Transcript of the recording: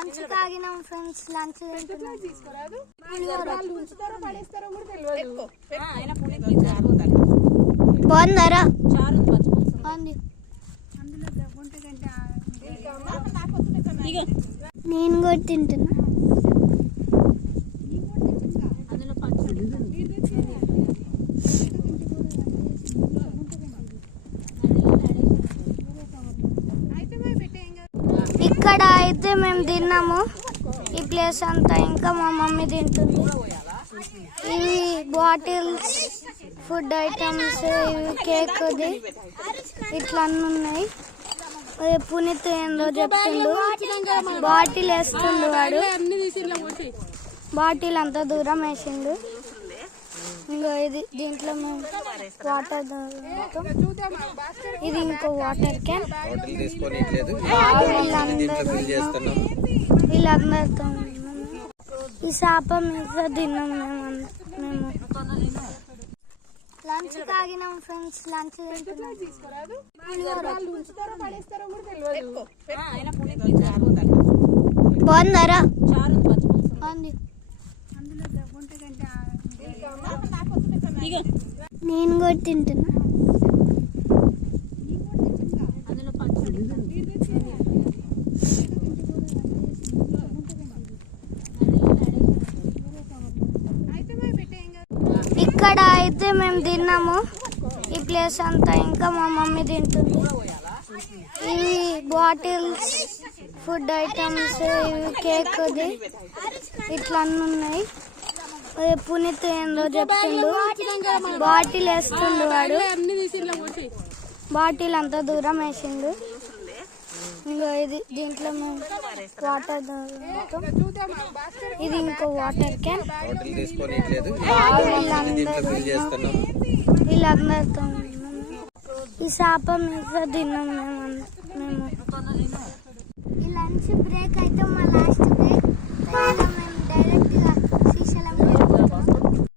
Lunch తాగినాం friends. Lunch బాగుందరా? నేను కూడా తింటున్నా. ఇక్కడ అయితే మేము తిన్నాము. ఈ ప్లేస్ అంతా ఇంకా మా మమ్మీ తింటుంది. ఇవి బాటిల్స్, ఫుడ్ ఐటమ్స్, ఇవి కేక్ది ఇట్లా అన్నీ ఉన్నాయి. పునీత్ ఏందో చెప్తుండు, బాటిల్ వేస్తుండు వాడు. బాటిల్ అంత దూరం వేసిండు. ఇంకా ఇది దీంట్లో మేము వాటర్ తాగుతాం. ఇది ఇంకో వాటర్ క్యాన్. వీళ్ళందరితో ఈ చేప మీద తిన్నాం మేము. లంచ్ తాగినాం ఫ్రెండ్స్. లంచ్ బాగుందరా? నేను కూడా తింటున్నా. ఇక్కడ అయితే మేము తిన్నాము. ఈ ప్లేస్ అంతా ఇంకా మా మమ్మీ తింటుంది. ఇవి బాటిల్స్, ఫుడ్ ఐటమ్స్, ఇవి కేక్ది ఇట్లా అన్నీ ఉన్నాయి. పునీత్ ఏందో చెప్తుండు, బాటిల్ వేస్తుండు వాడు. బాటిల్ అంత దూరం వేసిండు. ఇంకా ఇది దీంట్లో మేము వాటర్ తాగుతాం. ఇది ఇంకో వాటర్ క్యాన్. వీళ్ళందరితో ఈ చేప మీద తిన్నాం మేము. ఈ లంచ్ బ్రేక్ అయితే మా లాస్ట్ బ్రేక్.